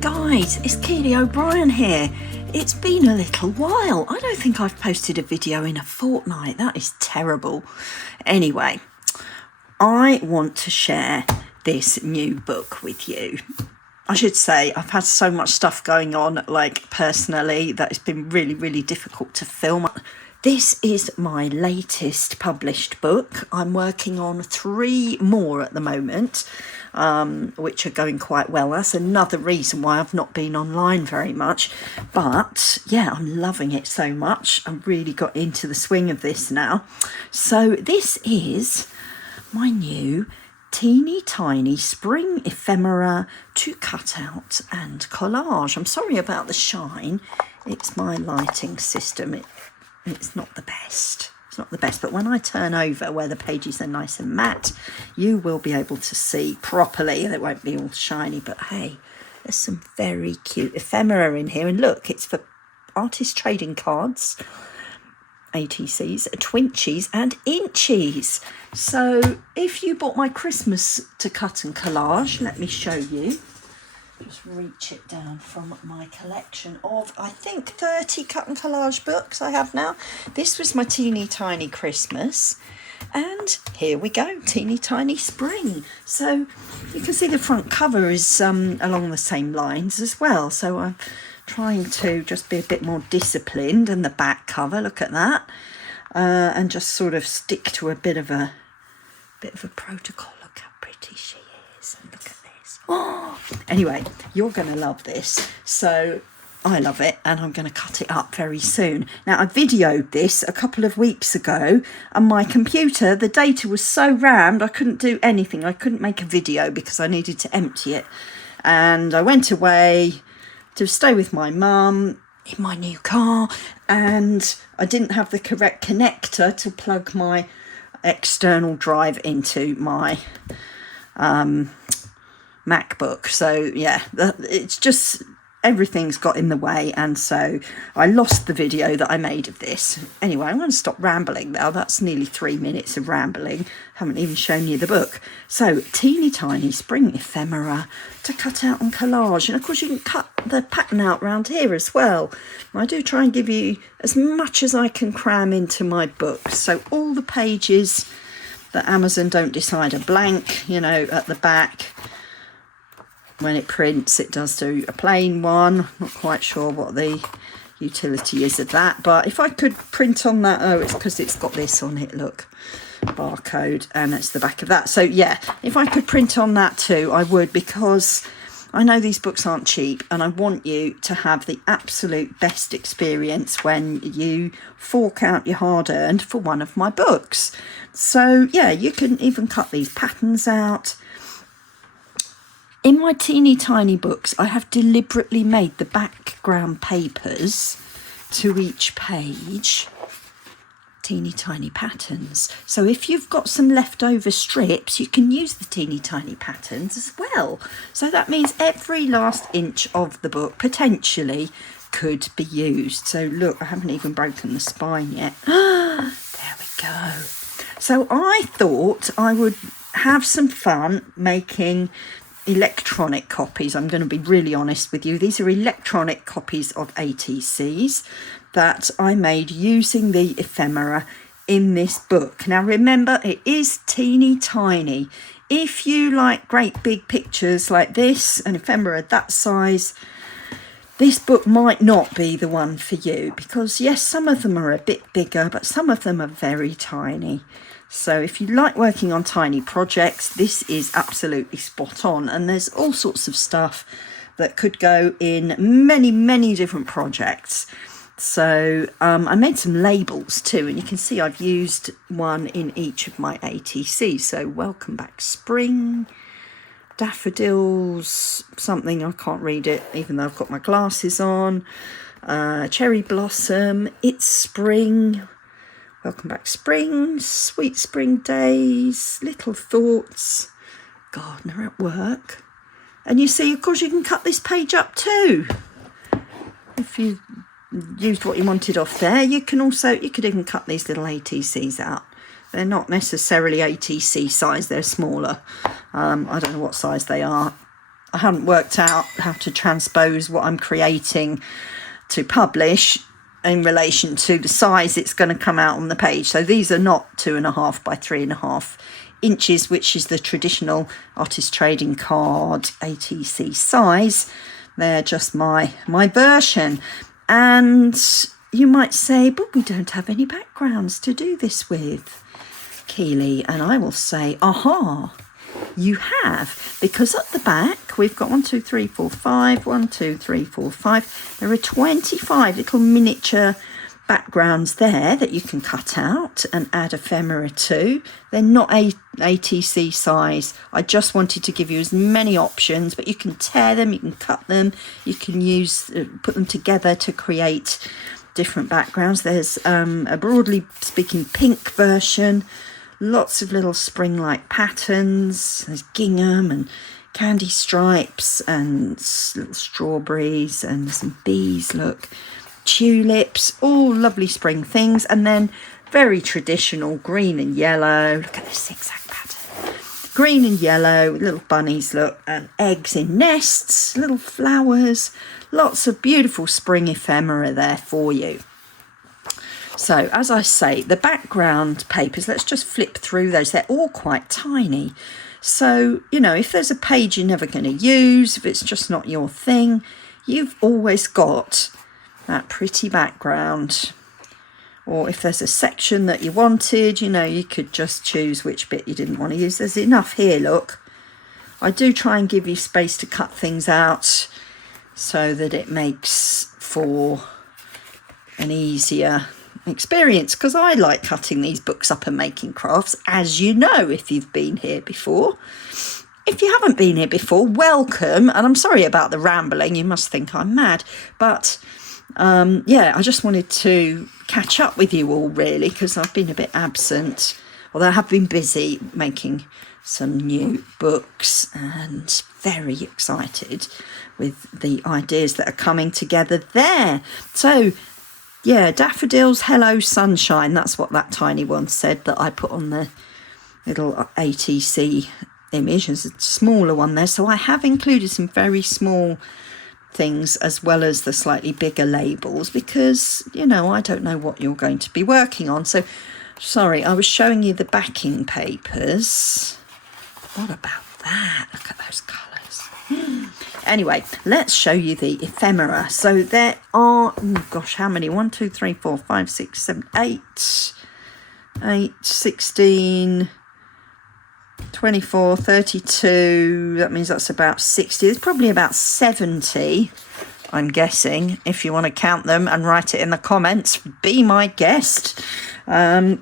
guys, it's Keely O'Brien here. It's been a little while. I don't think I've posted a video in a fortnight. That is terrible. Anyway, I want to share this new book with you. I should say I've had so much stuff going on, like personally, that it's been really difficult to film. This is my latest published book. I'm working on 3 more at the moment, which are going quite well. That's another reason why I've not been online very much. But yeah, I'm loving it so much. I've really got into the swing of this now. So this is my new teeny tiny spring ephemera to cut out and collage. I'm sorry about the shine. It's my lighting system. It's not the best. It's not the best, but when I turn over where the pages are nice and matte, you will be able to see properly, and it won't be all shiny. But hey, there's some very cute ephemera in here, and look, it's for artist trading cards, ATCs, twinchies and inchies. So if you bought my Christmas to cut and collage, let me show you. Just reach it down from my collection of, I think, 30 cut and collage books I have now. This was my teeny tiny Christmas. And here we go, teeny tiny spring. So you can see the front cover is along the same lines as well. So I'm trying to just be a bit more disciplined. And the back cover, look at that. And just sort of stick to a bit of a protocol. Look how pretty she is. And look at this. Oh, anyway, you're going to love this. So I love it, and I'm going to cut it up very soon. Now, I videoed this a couple of weeks ago, and my computer, the data was so rammed, I couldn't do anything. I couldn't make a video because I needed to empty it. And I went away to stay with my mum in my new car, and I didn't have the correct connector to plug my external drive into my MacBook. So yeah, it's just everything's got in the way, and so I lost the video that I made of this. Anyway, I'm going to stop rambling now. That's nearly 3 minutes of rambling. Haven't even shown you the book. So teeny tiny spring ephemera to cut out and collage, and of course you can cut the pattern out around here as well. I do try and give you as much as I can cram into my books. So all the pages that Amazon don't decide are blank, you know, at the back. When it prints, it does do a plain one. Not quite sure what the utility is of that, but if I could print on that, oh, it's because it's got this on it, look, barcode, and it's the back of that. So yeah, if I could print on that too, I would, because I know these books aren't cheap, and I want you to have the absolute best experience when you fork out your hard-earned for one of my books. So yeah, you can even cut these patterns out. In my teeny tiny books, I have deliberately made the background papers to each page teeny tiny patterns. So if you've got some leftover strips, you can use the teeny tiny patterns as well. So that means every last inch of the book potentially could be used. So look, I haven't even broken the spine yet. There we go. So I thought I would have some fun making electronic copies. I'm going to be really honest with you. These are electronic copies of ATCs that I made using the ephemera in this book. Now remember, it is teeny tiny. If you like great big pictures like this, an ephemera that size, this book might not be the one for you, because yes, some of them are a bit bigger, but some of them are very tiny. So if you like working on tiny projects, this is absolutely spot on. And there's all sorts of stuff that could go in many different projects. So I made some labels too, and you can see I've used one in each of my ATCs. So welcome back spring, daffodils, something, I can't read it even though I've got my glasses on, cherry blossom, it's spring, welcome back spring, sweet spring days, little thoughts, gardener at work. And you see, of course, you can cut this page up too. If you used what you wanted off there, you could even cut these little ATCs out. They're not necessarily ATC size, they're smaller. I don't know what size they are. I haven't worked out how to transpose what I'm creating to publish in relation to the size it's going to come out on the page. So these are not 2.5 by 3.5 inches, which is the traditional artist trading card ATC size. They're just my version. And you might say, but we don't have any backgrounds to do this with, Keely. And I will say, aha, you have, because at the back we've got 1, 2, 3, 4, 5, 1, 2, 3, 4, 5. There are 25 little miniature backgrounds there that you can cut out and add ephemera to. They're not ATC size. I just wanted to give you as many options, but you can tear them, you can cut them, you can use put them together to create different backgrounds. There's a broadly speaking pink version, lots of little spring-like patterns. There's gingham and candy stripes and little strawberries and some bees, look, tulips, all lovely spring things. And then very traditional green and yellow. Look at this zigzag pattern. Green and yellow, little bunnies, look, and eggs in nests, little flowers, lots of beautiful spring ephemera there for you. So, as I say, the background papers, let's just flip through those. They're all quite tiny. So, you know, if there's a page you're never going to use, if it's just not your thing, you've always got that pretty background. Or if there's a section that you wanted, you know, you could just choose which bit you didn't want to use. There's enough here, look. I do try and give you space to cut things out so that it makes for an easier experience, because I like cutting these books up and making crafts, as you know, if you've been here before. If you haven't been here before, welcome. And I'm sorry about the rambling, you must think I'm mad, but yeah, I just wanted to catch up with you all, really, because I've been a bit absent, although I have been busy making some new books and very excited with the ideas that are coming together there. So yeah, daffodils, hello sunshine. That's what that tiny one said that I put on the little ATC image. There's a smaller one there. So I have included some very small things as well as the slightly bigger labels, because, you know, I don't know what you're going to be working on. So, sorry, I was showing you the backing papers. What about that? Look at those colours. Anyway, let's show you the ephemera. So there are, oh gosh, how many? 1, 2, 3, 4, 5, 6, 7, 8, 16, 24, 32. That means that's about 60. There's probably about 70, I'm guessing. If you want to count them and write it in the comments, be my guest. I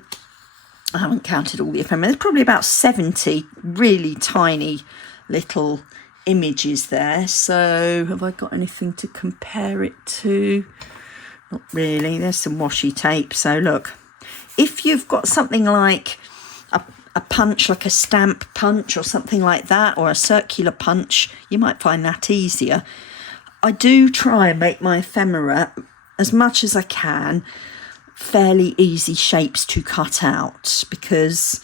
haven't counted all the ephemera. There's probably about 70 really tiny little images there. So have I got anything to compare it to? Not really. There's some washi tape. So look, if you've got something like a punch, like a stamp punch or something like that, or a circular punch, you might find that easier. I do try and make my ephemera, as much as I can, fairly easy shapes to cut out, because,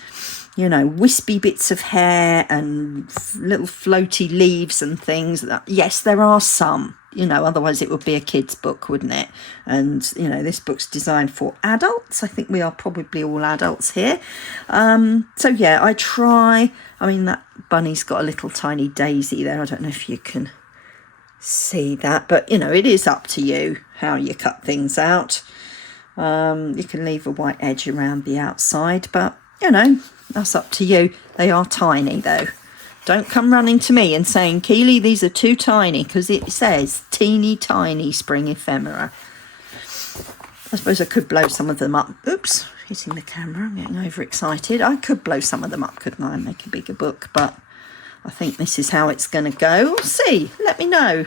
you know, wispy bits of hair and little floaty leaves and things. Yes, there are some, you know, otherwise it would be a kid's book, wouldn't it? And, you know, this book's designed for adults. I think we are probably all adults here. So, yeah, I try. I mean, that bunny's got a little tiny daisy there. I don't know if you can see that, but, you know, it is up to you how you cut things out. You can leave a white edge around the outside, but, you know, that's up to you. They are tiny, though. Don't come running to me and saying, Keely, these are too tiny, because it says teeny tiny spring ephemera. I suppose I could blow some of them up. Oops, hitting the camera. I'm getting overexcited. I could blow some of them up, couldn't I, and make a bigger book, but I think this is how it's going to go. We'll see. Let me know.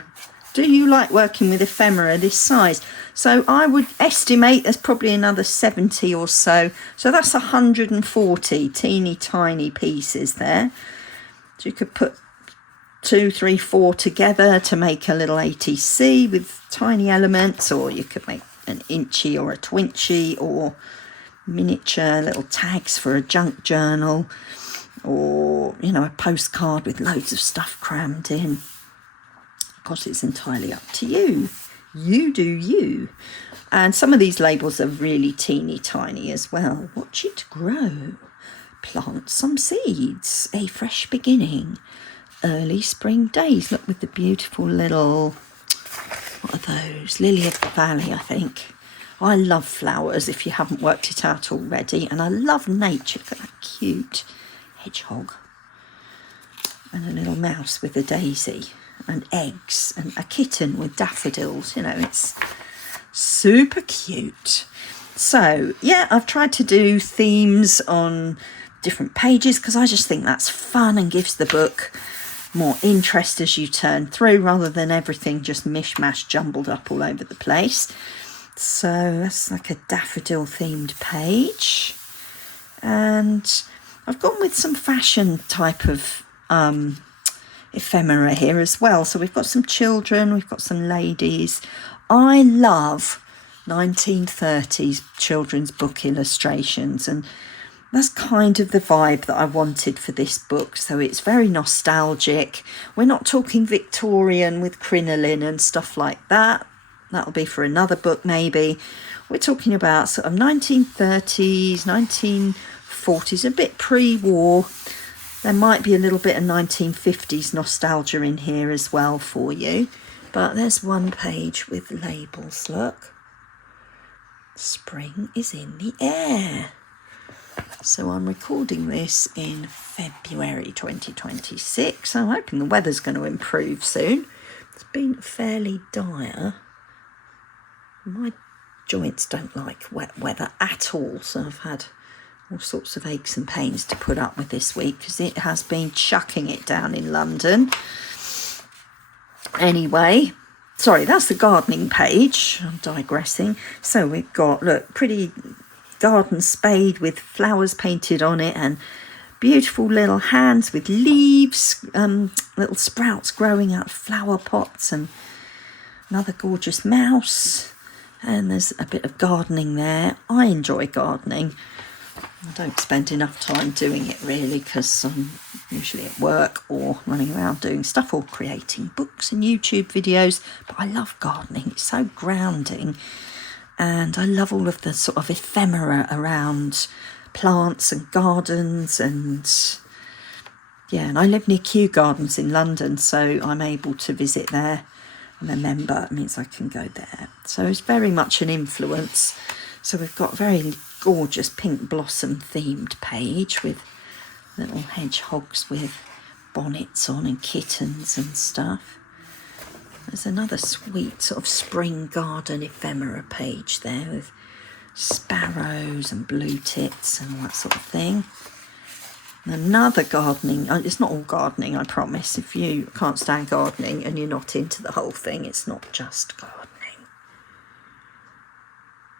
Do you like working with ephemera this size? So I would estimate there's probably another 70 or so. So that's 140 teeny tiny pieces there. So you could put 2, 3, 4 together to make a little ATC with tiny elements, or you could make an inchy or a twinchy, or miniature little tags for a junk journal, or, you know, a postcard with loads of stuff crammed in. course, it's entirely up to you. You do you. And some of these labels are really teeny tiny as well. Watch it grow. Plant some seeds. A fresh beginning. Early spring days. Look, with the beautiful little, what are those? Lily of the Valley, I think. I love flowers, if you haven't worked it out already. And I love nature. Look at that cute hedgehog. And a little mouse with a daisy. And eggs. And a kitten with daffodils. You know, it's super cute. So, yeah, I've tried to do themes on different pages because I just think that's fun and gives the book more interest as you turn through rather than everything just mishmash jumbled up all over the place. So that's like a daffodil themed page. And I've gone with some fashion type of ephemera here as well. So we've got some children, we've got some ladies. I love 1930s children's book illustrations, and that's kind of the vibe that I wanted for this book. So it's very nostalgic. We're not talking Victorian with crinoline and stuff like that. That'll be for another book maybe. We're talking about sort of 1930s, 1940s, a bit pre-war. There might be a little bit of 1950s nostalgia in here as well for you. But there's one page with labels, look. Spring is in the air. So I'm recording this in February 2026. I'm hoping the weather's going to improve soon. It's been fairly dire. My joints don't like wet weather at all, so I've had all sorts of aches and pains to put up with this week because it has been chucking it down in London. Anyway, sorry, that's the gardening page. I'm digressing. So we've got, look, pretty garden spade with flowers painted on it and beautiful little hands with leaves, little sprouts growing out of flower pots, and another gorgeous mouse. And there's a bit of gardening there. I enjoy gardening. I don't spend enough time doing it really because I'm usually at work or running around doing stuff or creating books and YouTube videos. But I love gardening. It's so grounding. And I love all of the sort of ephemera around plants and gardens. And yeah, and I live near Kew Gardens in London, so I'm able to visit there. I'm a member, it means I can go there. So it's very much an influence. So we've got a very gorgeous pink blossom themed page with little hedgehogs with bonnets on and kittens and stuff. There's another sweet sort of spring garden ephemera page there with sparrows and blue tits and all that sort of thing. Another gardening, it's not all gardening, I promise. If you can't stand gardening and you're not into the whole thing, it's not just gardening.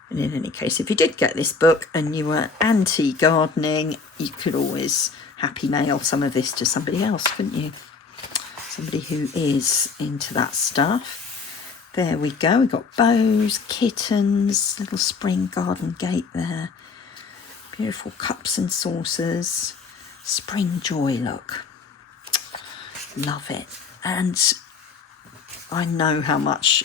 And in any case, if you did get this book and you were anti-gardening, you could always happy mail some of this to somebody else, couldn't you? Somebody who is into that stuff. There we go, we've got bows, kittens, little spring garden gate there. Beautiful cups and saucers. Spring joy, look. Love it. And I know how much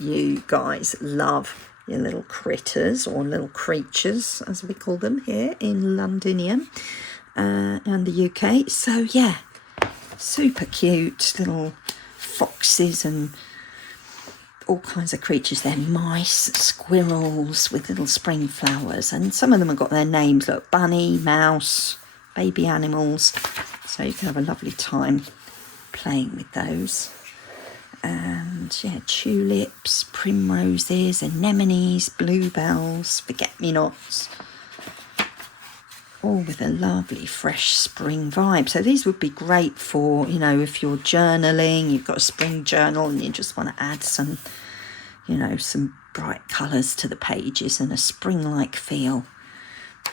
you guys love your little critters, or little creatures as we call them here in Londinium and the UK. So yeah, super cute little foxes and all kinds of creatures there. Mice, squirrels with little spring flowers, and some of them have got their names. Look, bunny, mouse, baby animals, so you can have a lovely time playing with those. And yeah, tulips, primroses, anemones, bluebells, forget-me-nots, all with a lovely fresh spring vibe. So these would be great for, you know, if you're journaling, you've got a spring journal and you just want to add some, you know, some bright colours to the pages and a spring-like feel.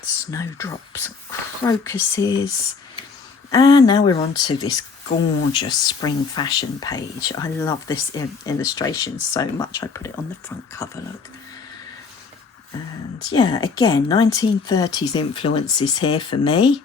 Snowdrops, crocuses. And now we're on to this gorgeous spring fashion page. I love this illustration so much. I put it on the front cover, look. And yeah, again, 1930s influences here for me.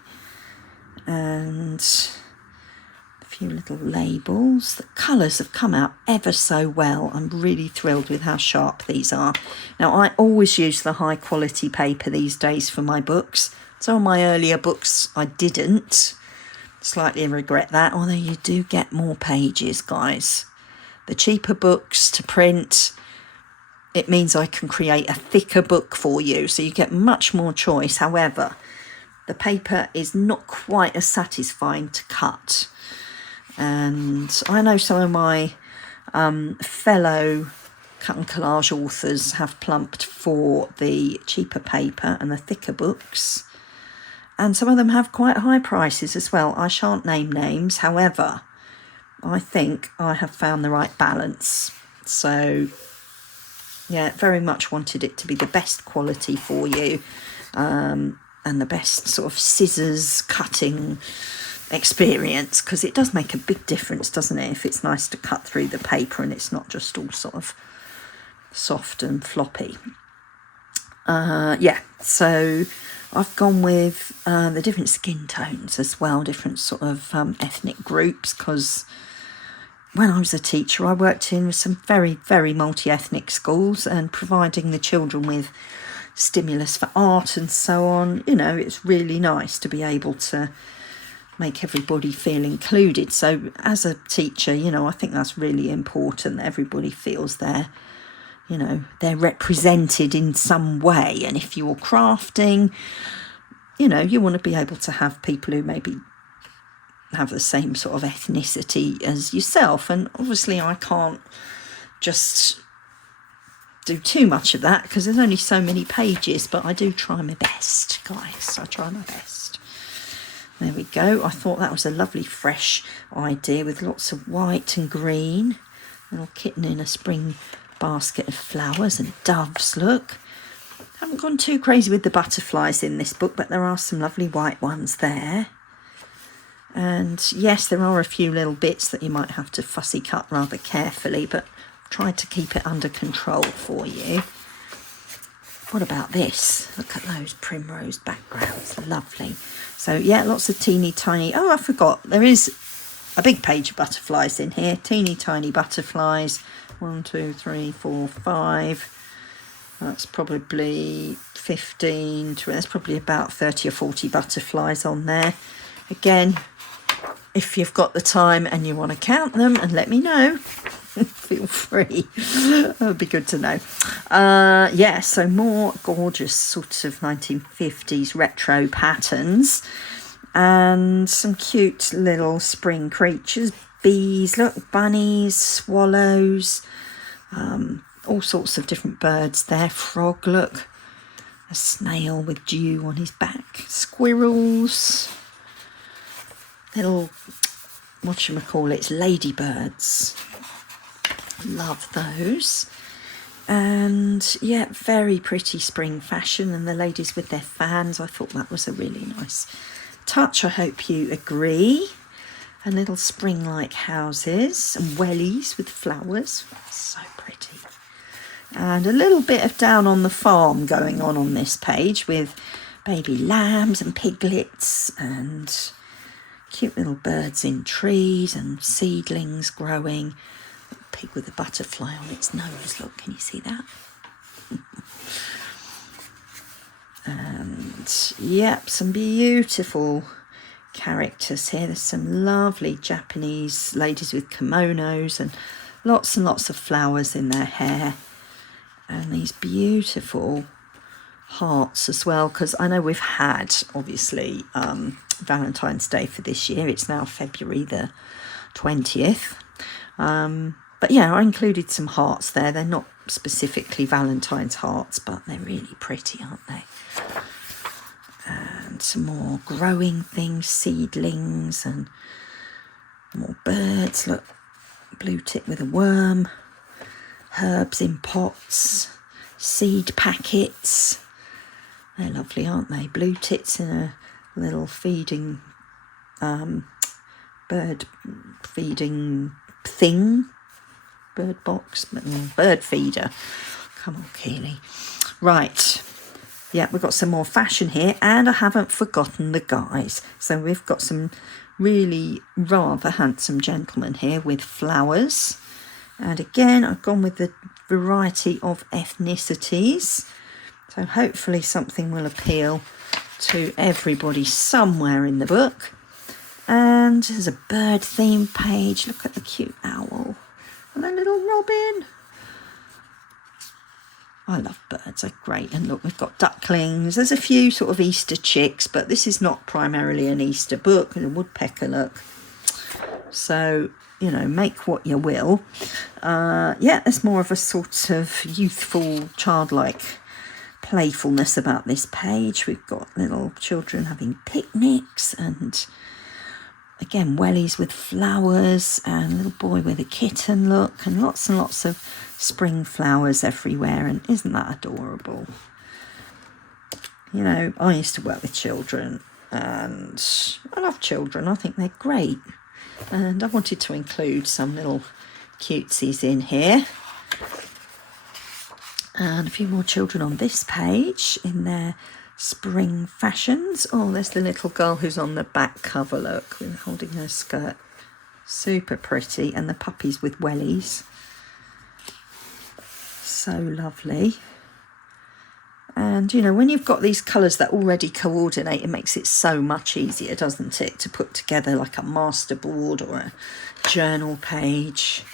And if few little labels. The colours have come out ever so well. I'm really thrilled with how sharp these are. Now, I always use the high quality paper these days for my books. Some of my earlier books I didn't. Slightly regret that, although you do get more pages, guys. The cheaper books to print, it means I can create a thicker book for you, so you get much more choice. However, the paper is not quite as satisfying to cut. And I know some of my fellow cut and collage authors have plumped for the cheaper paper and the thicker books. And some of them have quite high prices as well. I shan't name names. However, I think I have found the right balance. So, yeah, very much wanted it to be the best quality for you. And the best sort of scissors cutting experience, because it does make a big difference, doesn't it, if it's nice to cut through the paper and it's not just all sort of soft and floppy. Yeah, so I've gone with the different skin tones as well, different sort of ethnic groups, because when I was a teacher I worked in some very, very multi-ethnic schools, and providing the children with stimulus for art and so on, you know, it's really nice to be able to make everybody feel included. So as a teacher, you know, I think that's really important, that everybody feels they're represented in some way. And if you're crafting, you know, you want to be able to have people who maybe have the same sort of ethnicity as yourself. And obviously I can't just do too much of that because there's only so many pages, but I do try my best, guys. I try my best. There we go. I thought that was a lovely fresh idea with lots of white and green. Little kitten in a spring basket of flowers and doves, look. Haven't gone too crazy with the butterflies in this book, but there are some lovely white ones there. And yes, there are a few little bits that you might have to fussy cut rather carefully, but tried to keep it under control for you. What about this? Look at those primrose backgrounds, lovely. So yeah, lots of teeny tiny, oh I forgot, there is a big page of butterflies in here, teeny tiny butterflies, 1, 2, 3, 4, 5, that's probably 15, there's probably about 30 or 40 butterflies on there. Again, if you've got the time and you want to count them and let me know, feel free. That would be good to know. Yeah, so more gorgeous sort of 1950s retro patterns and some cute little spring creatures. Bees, look, bunnies, swallows, all sorts of different birds there. Frog, look, a snail with dew on his back. Squirrels, little, whatchamacallits, ladybirds. Love those. And yeah, very pretty spring fashion, and the ladies with their fans, I thought that was a really nice touch. I hope you agree. And little spring-like houses and wellies with flowers, so pretty. And a little bit of down on the farm going on this page with baby lambs and piglets and cute little birds in trees and seedlings growing. Pig with a butterfly on its nose, look, can you see that? And yep, some beautiful characters here. There's some lovely Japanese ladies with kimonos and lots of flowers in their hair, and these beautiful hearts as well, because I know we've had obviously Valentine's Day for this year. It's now February the 20th. But yeah, I included some hearts there. They're not specifically Valentine's hearts, but they're really pretty, aren't they? And some more growing things, seedlings, and more birds. Look, blue tit with a worm, herbs in pots, seed packets. They're lovely, aren't they? Blue tits in a little feeding, bird feeding thing. Bird box, bird feeder. Come on, Keely. Right. Yeah, we've got some more fashion here, and I haven't forgotten the guys. So we've got some really rather handsome gentleman here with flowers. And again, I've gone with the variety of ethnicities. So hopefully something will appeal to everybody somewhere in the book. And there's a bird theme page. Look at the cute owl and a little robin. I love birds, they're great. And look, we've got ducklings. There's a few sort of Easter chicks, but this is not primarily an Easter book. And a woodpecker, look. So, you know, make what you will. Yeah, there's more of a sort of youthful, childlike playfulness about this page. We've got little children having picnics and, again, wellies with flowers and a little boy with a kitten, look, and lots of spring flowers everywhere. And isn't that adorable? You know, I used to work with children and I love children. I think they're great. And I wanted to include some little cutesies in here. And a few more children on this page in their spring fashions. Oh, there's the little girl who's on the back cover, look, holding her skirt. Super pretty. And the puppies with wellies. So lovely. And, you know, when you've got these colours that already coordinate, it makes it so much easier, doesn't it, to put together like a masterboard or a journal page.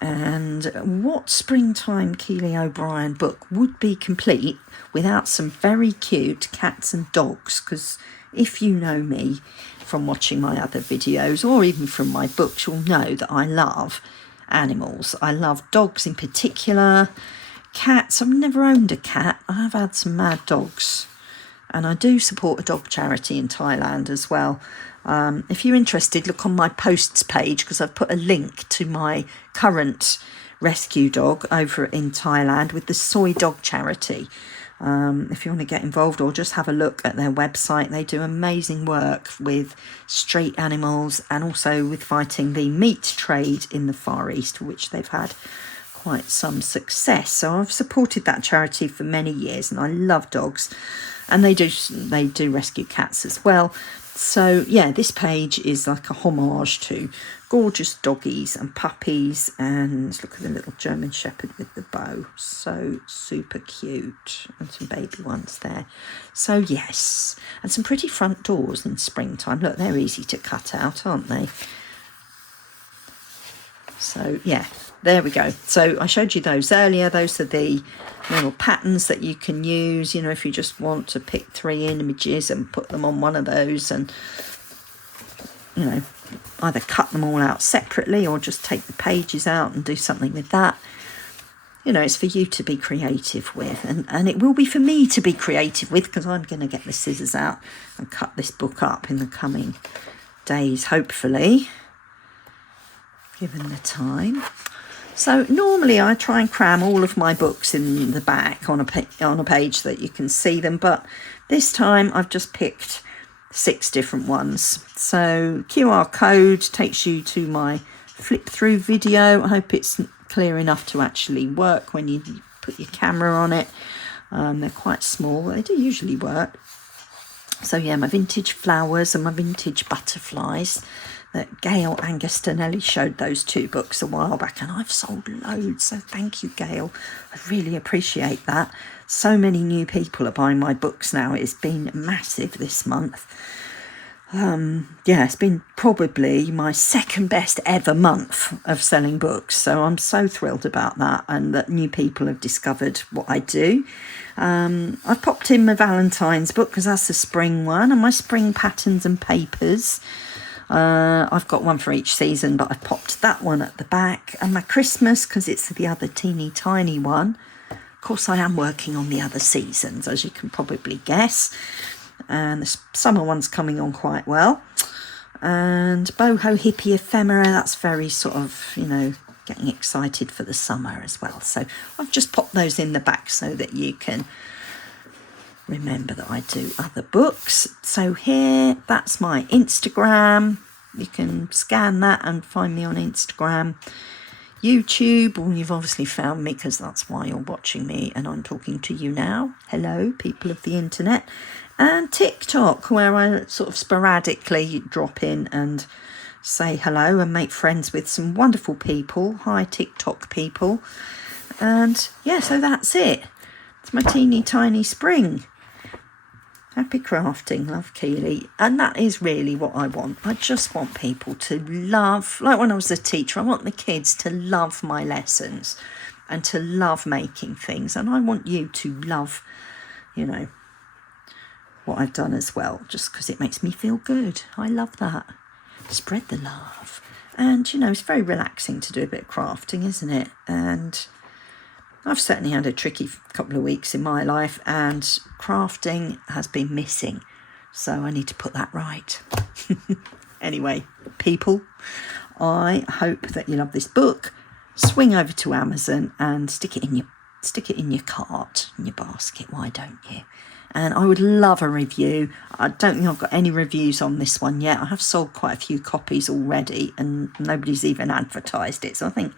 And what springtime Keely O'Brien book would be complete without some very cute cats and dogs? Because if you know me from watching my other videos or even from my books, you'll know that I love animals. I love dogs in particular. Cats, I've never owned a cat. I've had some mad dogs. And I do support a dog charity in Thailand as well. If you're interested, look on my posts page because I've put a link to my current rescue dog over in Thailand with the Soy Dog Charity. If you want to get involved or just have a look at their website, they do amazing work with street animals and also with fighting the meat trade in the Far East, which they've had quite some success. So I've supported that charity for many years and I love dogs, and they do rescue cats as well. So yeah, this page is like a homage to gorgeous doggies and puppies, and look at the little German Shepherd with the bow, so super cute, and some baby ones there. So yes, and some pretty front doors in springtime. Look, they're easy to cut out, aren't they? So yeah, there we go. So I showed you those earlier. Those are the little patterns that you can use, you know, if you just want to pick 3 images and put them on one of those and, you know, either cut them all out separately or just take the pages out and do something with that. You know, it's for you to be creative with, and it will be for me to be creative with, because I'm going to get the scissors out and cut this book up in the coming days, hopefully, given the time. So normally I try and cram all of my books in the back on a page that you can see them, but this time I've just picked 6 different ones. So QR code takes you to my flip through video. I hope it's clear enough to actually work when you put your camera on it. They're quite small, but they do usually work. So yeah, my vintage flowers and my vintage butterflies. That Gail Angustonelli showed those 2 books a while back, and I've sold loads, so thank you, Gail. I really appreciate that. So many new people are buying my books now. It's been massive this month. Yeah, it's been probably my second best ever month of selling books, so I'm so thrilled about that, and that new people have discovered what I do. I've popped in my Valentine's book because that's the spring one, and my spring patterns and papers. I've got one for each season, but I've popped that one at the back, and my Christmas because it's the other teeny tiny one. Of course, I am working on the other seasons, as you can probably guess, and the summer one's coming on quite well. And boho hippie ephemera, that's very sort of, you know, getting excited for the summer as well. So I've just popped those in the back so that you can remember that I do other books. So here, that's my Instagram. You can scan that and find me on Instagram. YouTube, well, you've obviously found me because that's why you're watching me and I'm talking to you now. Hello, people of the internet. and TikTok, where I sort of sporadically drop in and say hello and make friends with some wonderful people. Hi, TikTok people. And yeah, so that's it. It's my teeny tiny spring. Happy crafting, love Keely. And that is really what I want. I just want people to love, like when I was a teacher, I want the kids to love my lessons and to love making things. And I want you to love, you know, what I've done as well, just because it makes me feel good. I love that. Spread the love. And, you know, it's very relaxing to do a bit of crafting, isn't it? And I've certainly had a tricky couple of weeks in my life, and crafting has been missing. So I need to put that right. Anyway, people, I hope that you love this book. Swing over to Amazon and stick it in your cart, in your basket. Why don't you? And I would love a review. I don't think I've got any reviews on this one yet. I have sold quite a few copies already, and nobody's even advertised it. So I think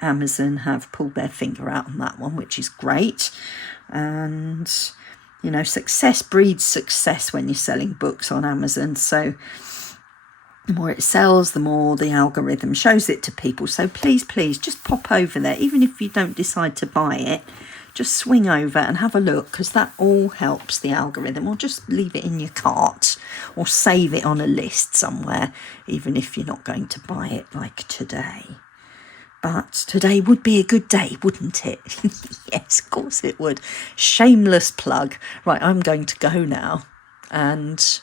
Amazon have pulled their finger out on that one, which is great. And, you know, success breeds success when you're selling books on Amazon. So the more it sells, the more the algorithm shows it to people. So please, please, just pop over there. Even if you don't decide to buy it, just swing over and have a look, because that all helps the algorithm. Or just leave it in your cart or save it on a list somewhere, even if you're not going to buy it like today. But today would be a good day, wouldn't it? Yes, of course it would. Shameless plug. Right, I'm going to go now. And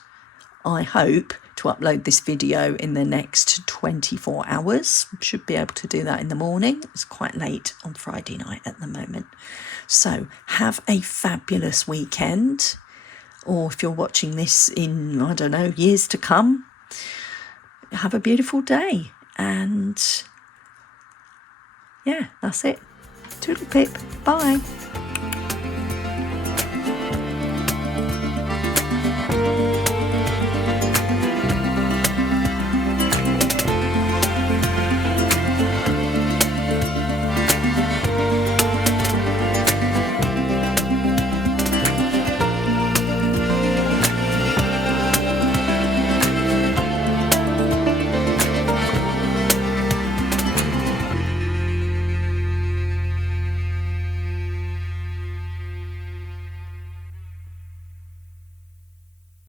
I hope to upload this video in the next 24 hours. Should be able to do that in the morning. It's quite late on Friday night at the moment. So have a fabulous weekend. Or if you're watching this in, I don't know, years to come, have a beautiful day. And yeah, that's it. Toodle pip. Bye.